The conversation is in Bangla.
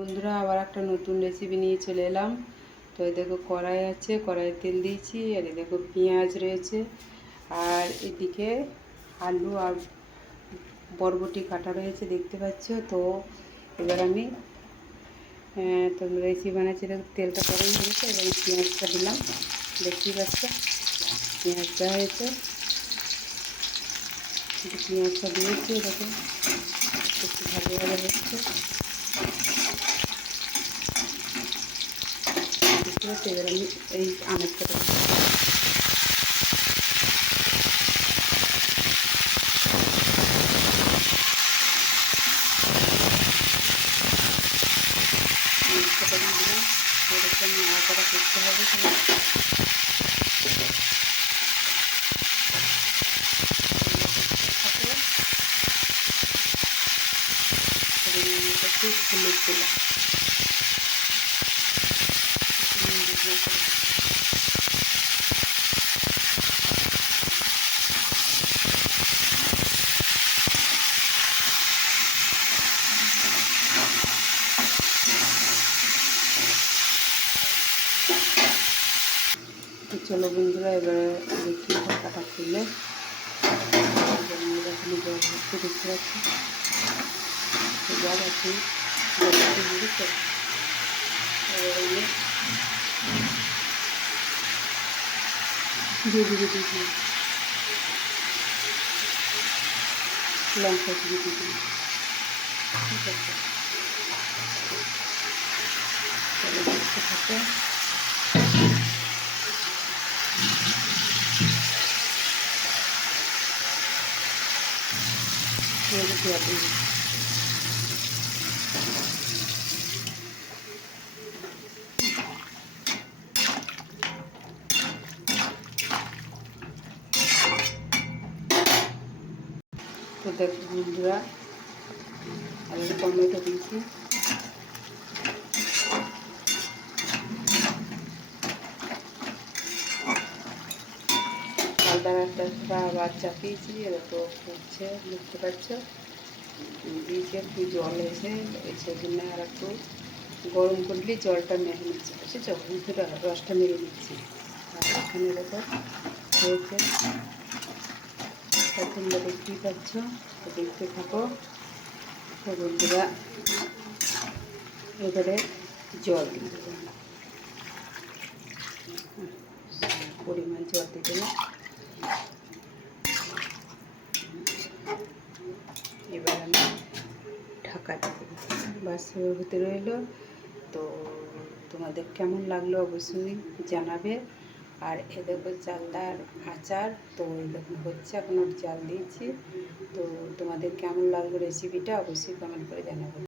বন্ধুরা, আবার একটা নতুন রেসিপি নিয়ে চলে এলাম। তো এই দেখো কড়াই আছে, কড়াইয়ে তেল দিয়েছি, আর এই দেখো পেঁয়াজ রয়েছে, আর এদিকে আলু আর বরবটি কাটা রয়েছে, দেখতে পাচ্ছ। তো এবার আমি তো রেসিপি বানাচ্ছি, দেখো তেলটা গরম হয়েছে, এবার পেঁয়াজটা দিলাম, দেখতেই পাচ্ছ পেঁয়াজ দেওয়া হয়েছে। পেঁয়াজটা দিয়েছি, দেখো একটু ভালোভাবে হচ্ছে। এবার আমি এই আনাজটা দিলাম, এরকম নাড়াচাড়া করতে হবে। একটু হলুদ দিলাম, চলো বন্ধুরা, এবারে দেখি ঢাকাটা খুললে এখানে জল হচ্ছে, দেখতে পাচ্ছি জল আছে, ধীরে ধীরে দিয়ে লঙ্কা দিয়ে দিই, ঠিক আছে। তাহলে দেখতে থাকে তো দেখো বন্ধুরা, আমি টমেটো দিয়েছি, আলাদা একটা আবার চাপিয়েছি, এবার তো ফুটছে, দেখতে পাচ্ছ। দিয়েছি একটু জল এসে সেজন্য আর একটু গরম করলে জলটা মেরে নিচ্ছি, বুঝেছো বন্ধুরা, রসটা মেরে নিচ্ছি। আর এখানে দেখো হয়েছে, তোমরা দেখতেই পাচ্ছ, দেখতে থাকো। তো বন্ধুরা, এবারে জল দিয়ে দেবো, পরিমাণ জল দিয়ে দেবো। এবার আমি ঢাকা দিয়ে দেবো, বাস হতে রইল। তো তোমাদের কেমন লাগলো অবশ্যই জানাবে। আর এ দেখো চালদার আচার, তো এই দেখুন হচ্ছে, এখন জাল দিয়েছি। তো তোমাদের কেমন লাগলো রেসিপিটা অবশ্যই কমেন্ট করে জানাবে।